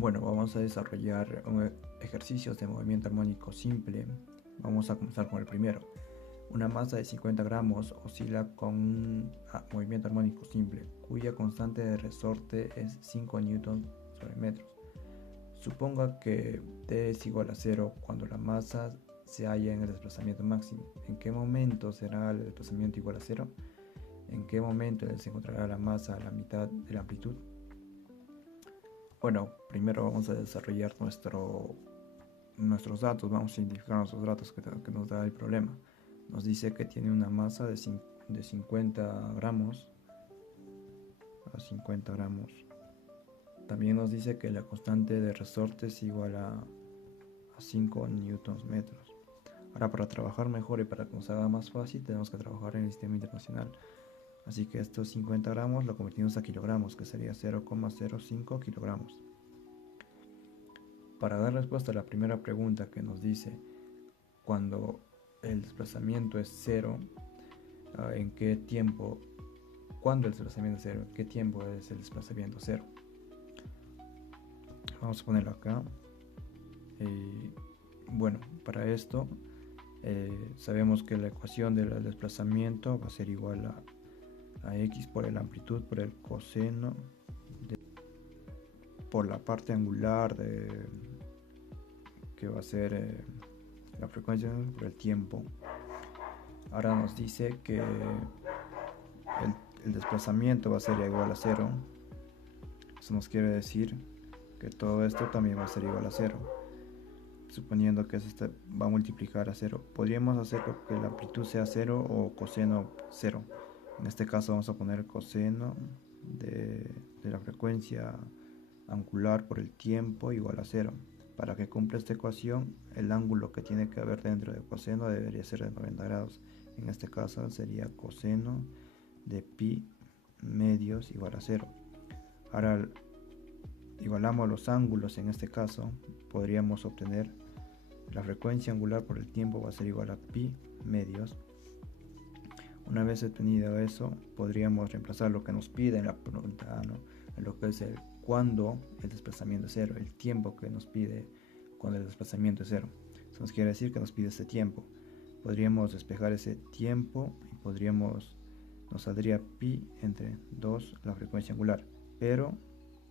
Bueno, vamos a desarrollar ejercicios de movimiento armónico simple. Vamos a comenzar con el primero. Una masa de 50 gramos oscila con un movimiento armónico simple, cuya constante de resorte es 5 newtons sobre metros. Suponga que T es igual a 0 cuando la masa se halla en el desplazamiento máximo. ¿En qué momento será el desplazamiento igual a 0? ¿En qué momento se encontrará la masa a la mitad de la amplitud? Bueno, primero vamos a desarrollar nuestros datos, vamos a identificar nuestros datos que nos da el problema. Nos dice que tiene una masa de 50 gramos a 50 gramos. También nos dice que la constante de resorte es igual a 5 newtons metros. Ahora, para trabajar mejor y para que nos haga más fácil, tenemos que trabajar en el sistema internacional. Así que estos 50 gramos lo convertimos a kilogramos, que sería 0,05 kilogramos. Para dar respuesta a la primera pregunta que nos dice cuando el desplazamiento es cero, ¿en qué tiempo? ¿Cuándo el desplazamiento es cero? ¿Qué tiempo es el desplazamiento cero? Vamos a ponerlo acá. Bueno, para esto sabemos que la ecuación del desplazamiento va a ser igual a x por la amplitud por el coseno por la parte angular que va a ser la frecuencia por el tiempo. Ahora nos dice que el desplazamiento va a ser igual a 0. Eso nos quiere decir que todo esto también va a ser igual a 0. Suponiendo que va a multiplicar a 0, podríamos hacer que la amplitud sea 0 o coseno 0. En este caso vamos a poner coseno de la frecuencia angular por el tiempo igual a 0. Para que cumpla esta ecuación, el ángulo que tiene que haber dentro de coseno debería ser de 90 grados. En este caso sería coseno de pi medios igual a 0. Ahora igualamos los ángulos. En este caso podríamos obtener la frecuencia angular por el tiempo va a ser igual a pi medios. Una vez obtenido eso, podríamos reemplazar lo que nos pide en la pregunta, ¿no? En lo que es cuando el desplazamiento es 0, el tiempo que nos pide cuando el desplazamiento es 0. Eso nos quiere decir que nos pide ese tiempo. Podríamos despejar ese tiempo y nos saldría pi entre 2 la frecuencia angular, pero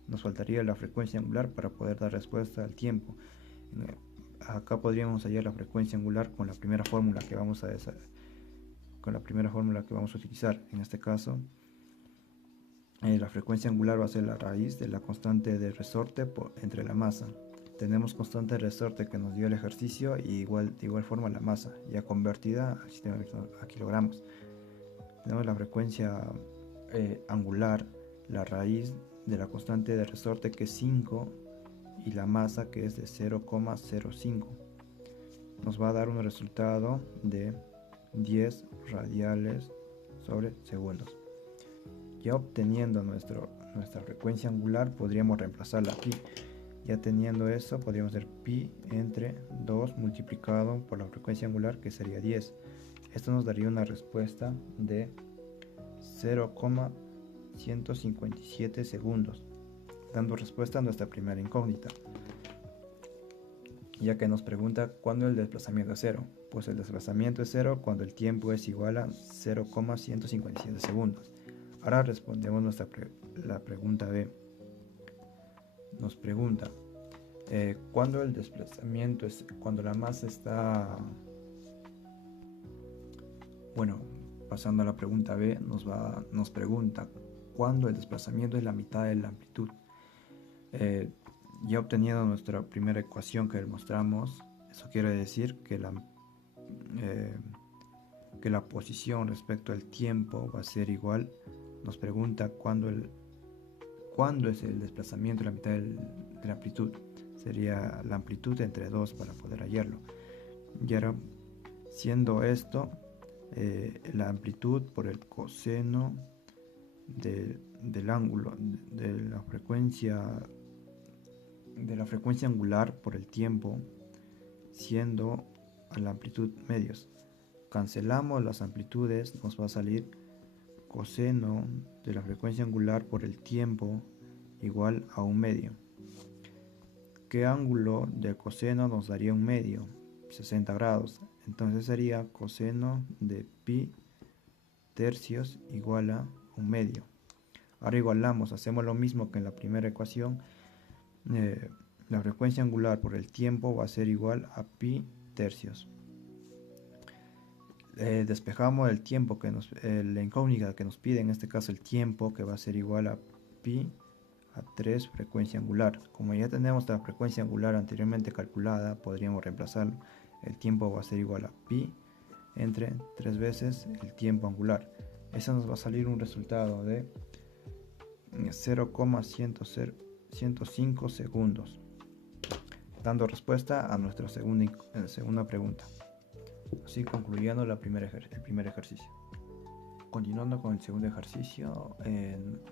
nos faltaría la frecuencia angular para poder dar respuesta al tiempo. Acá podríamos hallar la frecuencia angular con la primera fórmula que vamos a utilizar. En este caso, la frecuencia angular va a ser la raíz de la constante de resorte entre la masa. Tenemos constante de resorte que nos dio el ejercicio y de igual forma la masa, ya convertida al sistema a kilogramos. Tenemos la frecuencia angular, la raíz de la constante de resorte que es 5 y la masa que es de 0,05. Nos va a dar un resultado de 10 radiales sobre segundos. Ya obteniendo nuestra frecuencia angular, podríamos reemplazarla aquí. Ya teniendo eso, podríamos hacer pi entre 2 multiplicado por la frecuencia angular, que sería 10. Esto nos daría una respuesta de 0,157 segundos, dando respuesta a nuestra primera incógnita, ya que nos pregunta cuándo el desplazamiento es 0. Pues el desplazamiento es 0 cuando el tiempo es igual a 0,157 segundos. Ahora respondemos la pregunta B. Nos pregunta cuándo el desplazamiento es cuando la masa está... Bueno, pasando a la pregunta B, nos pregunta cuándo el desplazamiento es la mitad de la amplitud. Ya obteniendo nuestra primera ecuación que demostramos, eso quiere decir que la posición respecto al tiempo va a ser igual. Nos pregunta cuándo es el desplazamiento de la mitad de la amplitud. Sería la amplitud entre 2 para poder hallarlo. Y ahora, siendo esto la amplitud por el coseno del ángulo de la frecuencia angular por el tiempo, siendo a la amplitud medios. Cancelamos las amplitudes, nos va a salir coseno de la frecuencia angular por el tiempo igual a 1 medio. ¿qué ángulo de coseno nos daría un medio? 60 grados. Entonces sería coseno de pi tercios igual a un medio. Ahora igualamos, hacemos lo mismo que en la primera ecuación. La frecuencia angular por el tiempo va a ser igual a pi tercios. Despejamos el tiempo la incógnita que nos pide, en este caso el tiempo, que va a ser igual a pi a 3 frecuencia angular. Como ya tenemos la frecuencia angular anteriormente calculada, podríamos reemplazarlo. El tiempo va a ser igual a pi entre 3 veces el tiempo angular. Eso nos va a salir un resultado de 0,105 segundos, dando respuesta a nuestra segunda pregunta. Así concluyendo el primer ejercicio. Continuando con el segundo ejercicio,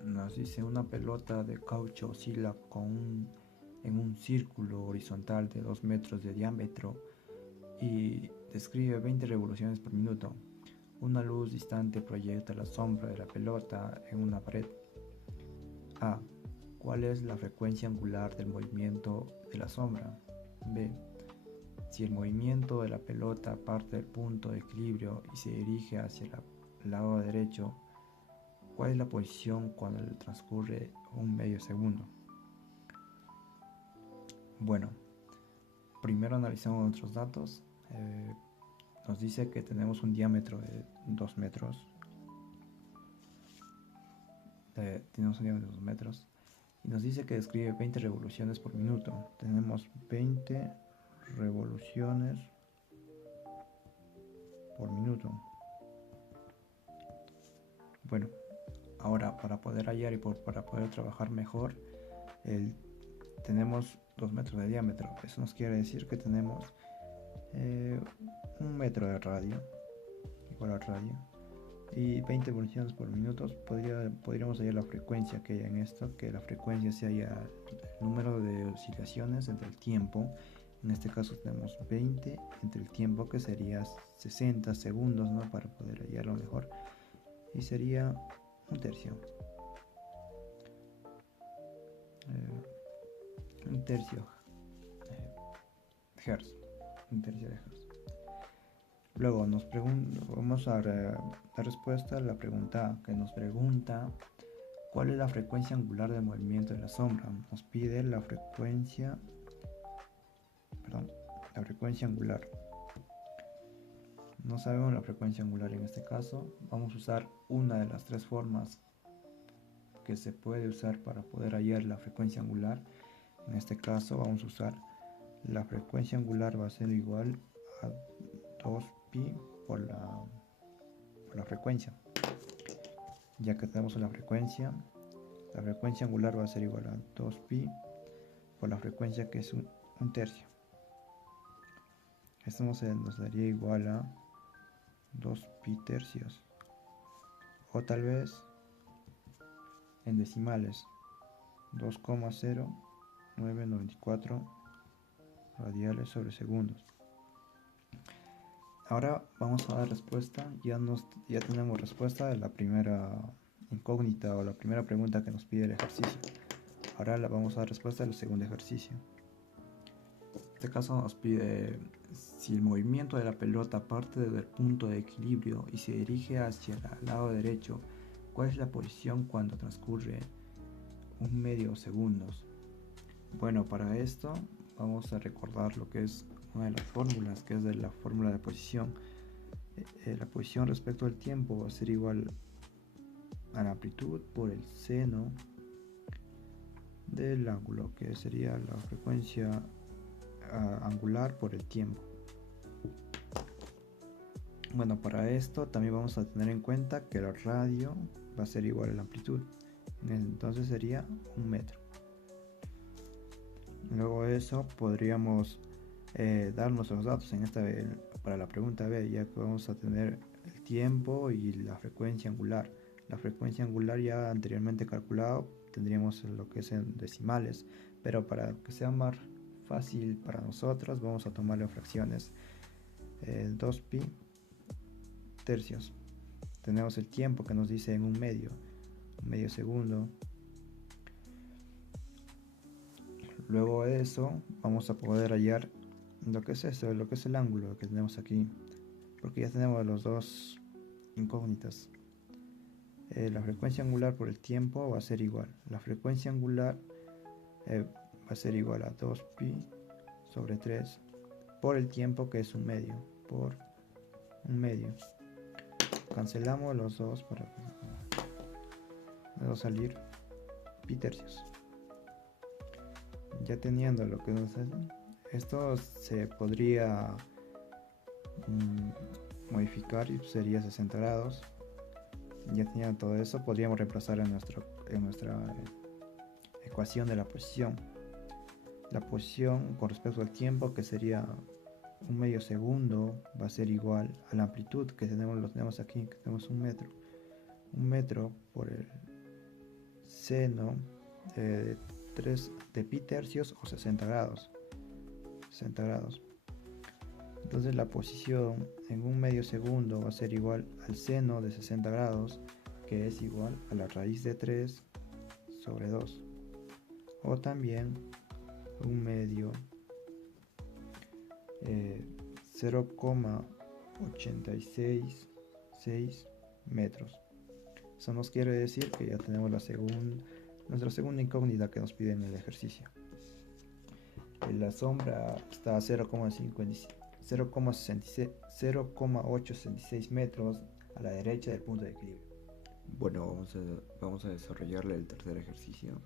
nos dice: una pelota de caucho oscila en un círculo horizontal de 2 metros de diámetro y describe 20 revoluciones por minuto. Una luz distante proyecta la sombra de la pelota en una pared. A. ¿Cuál es la frecuencia angular del movimiento de la sombra? B. Si el movimiento de la pelota parte del punto de equilibrio y se dirige hacia el lado derecho, ¿cuál es la posición cuando transcurre un medio segundo? Bueno, primero analizamos nuestros datos. Nos dice que tenemos un diámetro de 2 metros. Y nos dice que describe 20 revoluciones por minuto. Tenemos 20 revoluciones por minuto. Bueno, ahora para poder hallar y para poder trabajar mejor, tenemos 2 metros de diámetro. Eso nos quiere decir que tenemos 1 metro de radio, igual al radio, y 20 revoluciones por minuto. Podríamos hallar la frecuencia que hay en esto, que la frecuencia se halla el número de oscilaciones entre el tiempo. En este caso tenemos 20 entre el tiempo, que sería 60 segundos, ¿no? Para poder hallarlo mejor, y sería un tercio. Un tercio hertz. Un tercio de hertz. Luego vamos a dar respuesta a la pregunta A, que nos pregunta: ¿cuál es la frecuencia angular de movimiento de la sombra? Nos pide la frecuencia angular. No sabemos la frecuencia angular en este caso. Vamos a usar una de las 3 formas que se puede usar para poder hallar la frecuencia angular. En este caso vamos a usar la frecuencia angular, va a ser igual a 2pi por la frecuencia. Ya que tenemos la frecuencia angular va a ser igual a 2pi por la frecuencia, que es un tercio. Esto nos daría igual a 2pi tercios, o tal vez en decimales 2,0994 radiales sobre segundos. Ahora vamos a dar respuesta. Ya tenemos respuesta de la primera incógnita o la primera pregunta que nos pide el ejercicio. Ahora vamos a dar respuesta al segundo ejercicio. En este caso nos pide: si el movimiento de la pelota parte del punto de equilibrio y se dirige hacia el lado derecho, ¿cuál es la posición cuando transcurre un medio segundos? Bueno, para esto vamos a recordar lo que es una de las fórmulas, que es de la fórmula de posición. La posición respecto al tiempo va a ser igual a la amplitud por el seno del ángulo, que sería la frecuencia angular por el tiempo. Bueno, para esto también vamos a tener en cuenta que el radio va a ser igual a la amplitud, entonces sería 1 metro. Luego de eso podríamos dar nuestros datos para la pregunta B, ya que vamos a tener el tiempo y la frecuencia angular. La frecuencia angular ya anteriormente calculado, tendríamos lo que es en decimales, pero para que sea más fácil para nosotros vamos a tomarle fracciones. 2pi tercios. Tenemos el tiempo que nos dice en un medio segundo. Luego de eso vamos a poder hallar lo que es eso, lo que es el ángulo que tenemos aquí, porque ya tenemos los dos incógnitas. La frecuencia angular por el tiempo va a ser igual. La frecuencia angular va a ser igual a 2pi sobre 3 por el tiempo, que es un medio, por un medio. Cancelamos los dos para no salir pi tercios. Ya teniendo lo que nos hacen, esto se podría modificar y sería 60 grados. Ya teniendo todo eso, podríamos reemplazar en nuestra ecuación de la posición. La posición con respecto al tiempo, que sería un medio segundo, va a ser igual a la amplitud que lo tenemos aquí, que tenemos un metro. Un metro por el seno de 3 de pi tercios o 60 grados. 60 grados. Entonces la posición en un medio segundo va a ser igual al seno de 60 grados, que es igual a la raíz de 3 sobre 2. O también un medio 0,866 metros. Eso nos quiere decir que ya tenemos nuestra segunda incógnita que nos pide en el ejercicio. La sombra está a 0,866 metros a la derecha del punto de equilibrio. Bueno, vamos a desarrollarle el tercer ejercicio.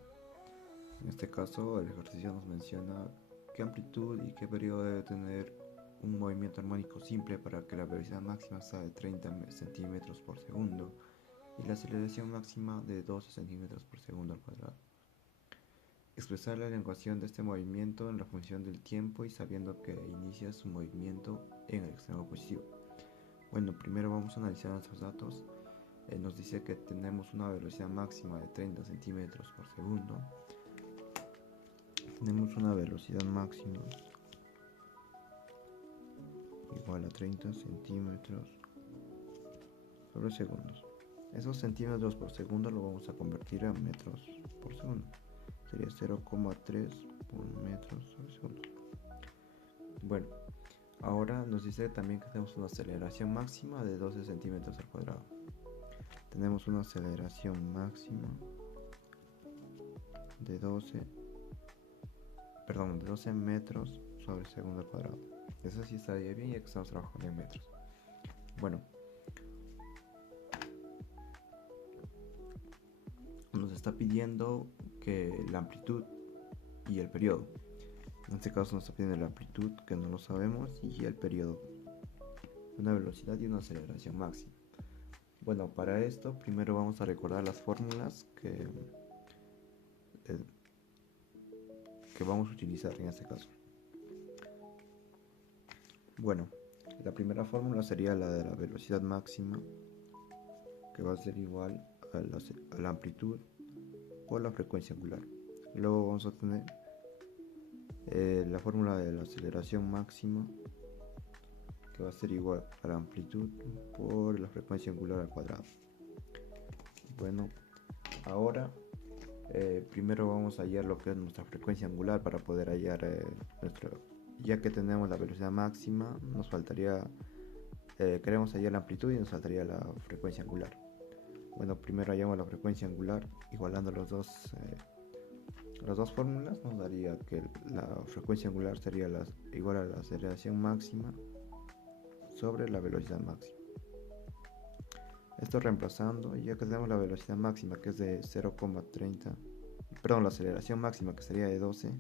En este caso, el ejercicio nos menciona qué amplitud y qué periodo debe tener un movimiento armónico simple para que la velocidad máxima sea de 30 centímetros por segundo y la aceleración máxima de 12 centímetros por segundo al cuadrado. Expresar la ecuación de este movimiento en la función del tiempo y sabiendo que inicia su movimiento en el extremo positivo. Bueno, primero vamos a analizar nuestros datos. Nos dice que tenemos una velocidad máxima de 30 centímetros por segundo. Tenemos una velocidad máxima igual a 30 centímetros sobre segundos. Esos centímetros por segundo lo vamos a convertir a metros por segundo. Sería 0,3 por metros sobre segundo. Bueno, ahora nos dice también que tenemos una aceleración máxima de 12 centímetros al cuadrado. Tenemos una aceleración máxima de 12 metros sobre segundo al cuadrado. Eso sí estaría bien ya que estamos trabajando en metros. Bueno, nos está pidiendo que la amplitud y el periodo. En este caso nos está pidiendo la amplitud, que no lo sabemos, y el periodo, una velocidad y una aceleración máxima. Bueno, para esto primero vamos a recordar las fórmulas que vamos a utilizar en este caso. Bueno, la primera fórmula sería la de la velocidad máxima, que va a ser igual a la amplitud por la frecuencia angular. Luego vamos a tener la fórmula de la aceleración máxima, que va a ser igual a la amplitud por la frecuencia angular al cuadrado. Bueno, ahora primero vamos a hallar lo que es nuestra frecuencia angular para poder hallar ya que tenemos la velocidad máxima, nos faltaría queremos hallar la amplitud y nos faltaría la frecuencia angular. Bueno, primero hallamos la frecuencia angular, igualando las dos fórmulas nos daría que la frecuencia angular sería igual a la aceleración máxima sobre la velocidad máxima. Esto reemplazando, ya que tenemos la velocidad máxima que es de 0,30, la aceleración máxima que sería de 12,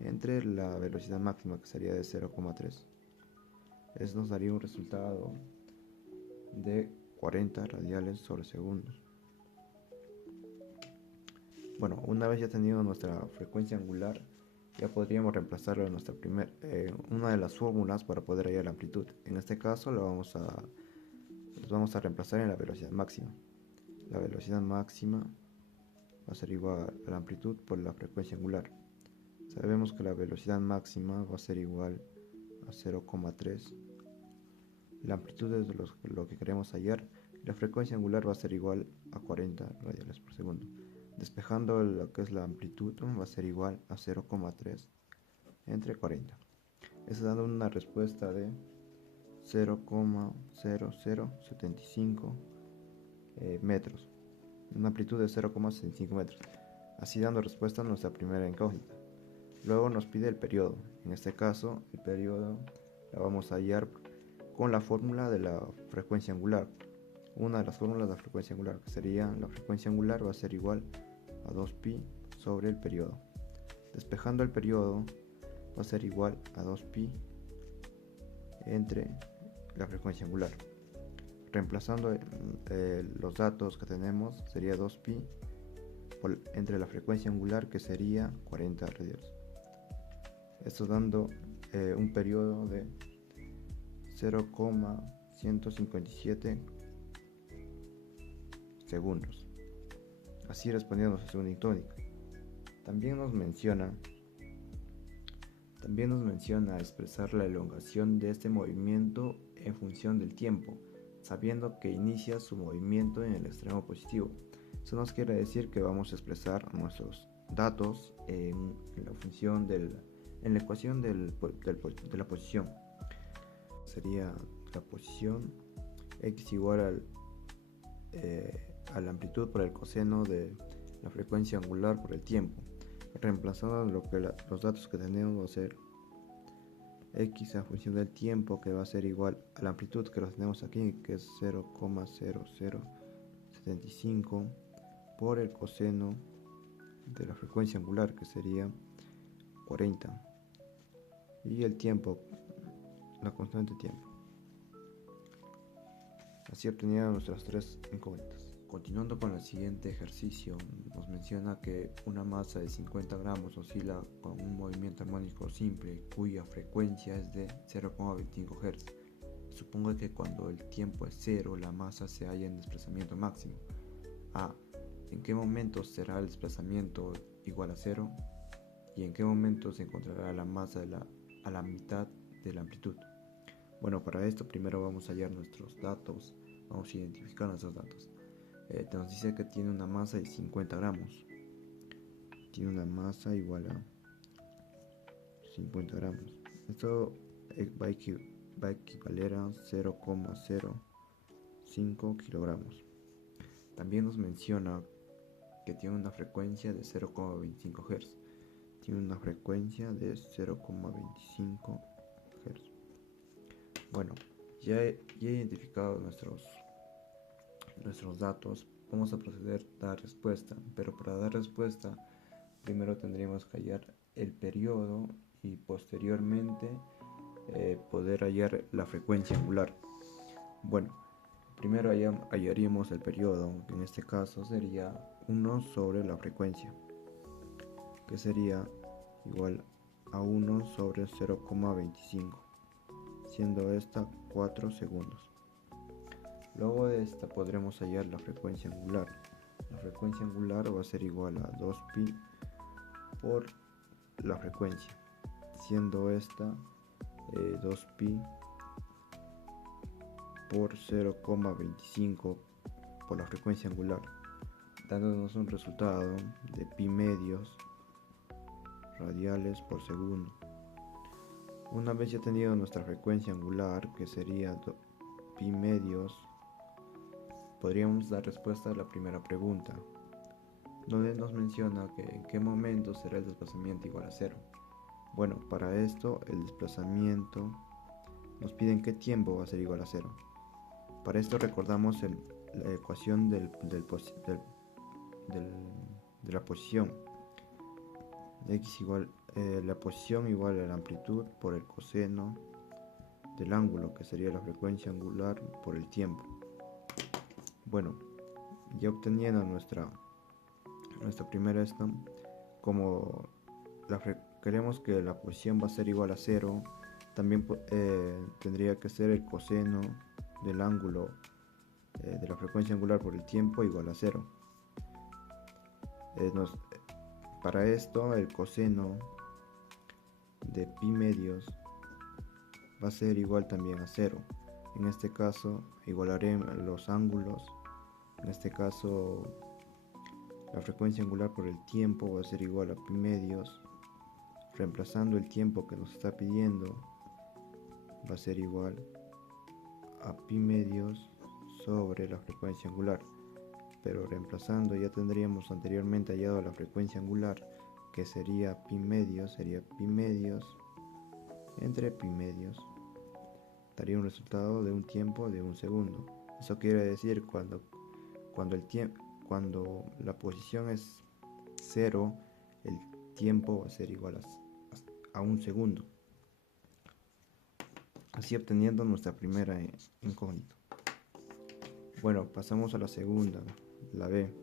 entre la velocidad máxima que sería de 0,3. Eso nos daría un resultado de 40 radiales sobre segundos. Bueno, una vez ya tenido nuestra frecuencia angular, ya podríamos reemplazarlo en una de las fórmulas para poder hallar la amplitud. En este caso los vamos a reemplazar en la velocidad máxima. La velocidad máxima va a ser igual a la amplitud por la frecuencia angular. Sabemos que la velocidad máxima va a ser igual a 0,3. La amplitud es lo que queremos hallar. La frecuencia angular va a ser igual a 40 radiales por segundo. Despejando lo que es la amplitud va a ser igual a 0,3 entre 40. Está dando una respuesta de 0,0075 metros, una amplitud de 0,65 metros, así dando respuesta a nuestra primera incógnita. Luego nos pide el periodo. En este caso, el periodo la vamos a hallar con la fórmula de la frecuencia angular. Una de las fórmulas de la frecuencia angular, que sería la frecuencia angular va a ser igual a 2pi sobre el periodo. Despejando el periodo va a ser igual a 2pi entre la frecuencia angular. Reemplazando los datos que tenemos, sería 2pi entre la frecuencia angular, que sería 40 radianes. Esto dando un periodo de 0,157 segundos. Así respondiendo a nuestra segunda incógnita. También nos menciona expresar la elongación de este movimiento en función del tiempo, sabiendo que inicia su movimiento en el extremo positivo. Eso nos quiere decir que vamos a expresar nuestros datos en la función en la ecuación de la posición. Sería la posición x igual a la amplitud por el coseno de la frecuencia angular por el tiempo. Reemplazando los datos que tenemos, va a ser x a función del tiempo, que va a ser igual a la amplitud que lo tenemos aquí, que es 0,0075 por el coseno de la frecuencia angular, que sería 40, y el tiempo, la constante tiempo. Así obteníamos nuestras tres incógnitas. Continuando con el siguiente ejercicio, nos menciona que una masa de 50 gramos oscila con un movimiento armónico simple cuya frecuencia es de 0,25 Hz. Suponga que cuando el tiempo es 0, la masa se halla en desplazamiento máximo. A. ¿En qué momento será el desplazamiento igual a 0? ¿Y en qué momento se encontrará la masa a la mitad de la amplitud? Bueno, para esto primero vamos a hallar nuestros datos, vamos a identificar nuestros datos. Nos dice que tiene una masa de 50 gramos. Tiene una masa igual a 50 gramos. Esto va a equivaler a 0,05 kilogramos. También nos menciona que tiene una frecuencia de 0,25 Hz. Tiene una frecuencia de 0,25 Hz. Bueno, ya he identificado nuestros datos. Vamos a proceder a dar respuesta, pero para dar respuesta primero tendríamos que hallar el periodo y posteriormente poder hallar la frecuencia angular. Bueno, primero hallaríamos el periodo, que en este caso sería 1 sobre la frecuencia, que sería igual a 1 sobre 0,25, siendo esta 4 segundos. Luego de esta podremos hallar la frecuencia angular. La frecuencia angular va a ser igual a 2pi por la frecuencia, siendo esta 2pi por 0,25 por la frecuencia angular, dándonos un resultado de pi medios radiales por segundo. Una vez ya tenido nuestra frecuencia angular, que sería pi medios, podríamos dar respuesta a la primera pregunta, donde nos menciona que en qué momento será el desplazamiento igual a 0. Bueno, para esto el desplazamiento nos pide en qué tiempo va a ser igual a 0. Para esto recordamos la ecuación de la posición. X igual, la posición igual a la amplitud por el coseno del ángulo, que sería la frecuencia angular por el tiempo. Bueno, ya obteniendo nuestra primera como queremos que la posición va a ser igual a 0, también tendría que ser el coseno del ángulo de la frecuencia angular por el tiempo igual a 0. Para esto el coseno de pi medios va a ser igual también a 0. En este caso igualaré los ángulos. En este caso La frecuencia angular por el tiempo va a ser igual a pi medios, reemplazando el tiempo que nos está pidiendo, va a ser igual a pi medios sobre la frecuencia angular. Pero reemplazando ya tendríamos anteriormente hallado la frecuencia angular, que sería pi medios entre pi medios. Daría un resultado de un tiempo de 1 segundo. Eso quiere decir cuando la posición es 0, el tiempo va a ser igual a 1 segundo. Así obteniendo nuestra primera incógnita. Bueno, pasamos a la segunda, la B.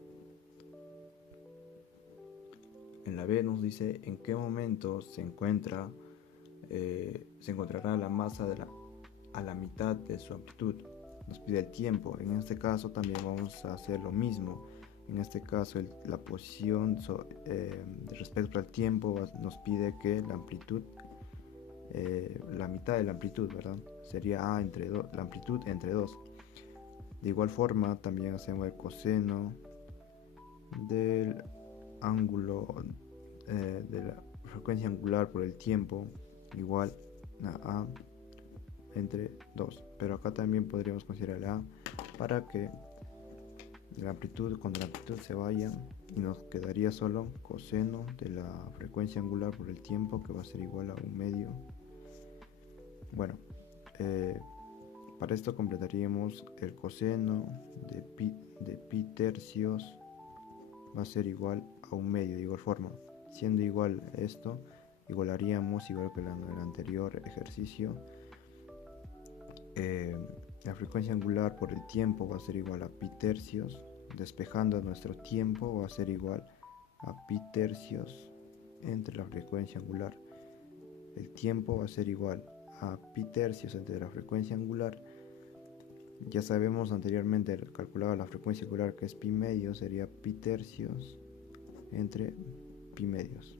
En la B nos dice en qué momento se encontrará la masa a la mitad de su amplitud. Nos pide el tiempo. En este caso también vamos a hacer lo mismo. En este caso la posición respecto al tiempo nos pide que la amplitud, la mitad de la amplitud, ¿verdad? Sería la amplitud entre 2. De igual forma también hacemos el coseno del ángulo de la frecuencia angular por el tiempo igual a entre 2, pero acá también podríamos considerar a para que cuando la amplitud se vaya, y nos quedaría solo coseno de la frecuencia angular por el tiempo, que va a ser igual a 1 medio. Bueno, para esto completaríamos el coseno de pi tercios, va a ser igual a 1 medio. De igual forma, siendo igual esto, igualaríamos, igual que en el anterior ejercicio, la frecuencia angular por el tiempo va a ser igual a pi tercios, despejando nuestro tiempo va a ser igual a pi tercios entre la frecuencia angular. El tiempo va a ser igual a pi tercios entre la frecuencia angular. Ya sabemos anteriormente calculado la frecuencia angular, que es pi medios, sería pi tercios entre pi medios,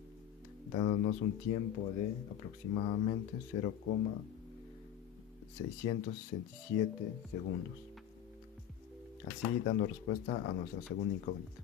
dándonos un tiempo de aproximadamente 0,667 segundos. Así dando respuesta a nuestra segunda incógnita.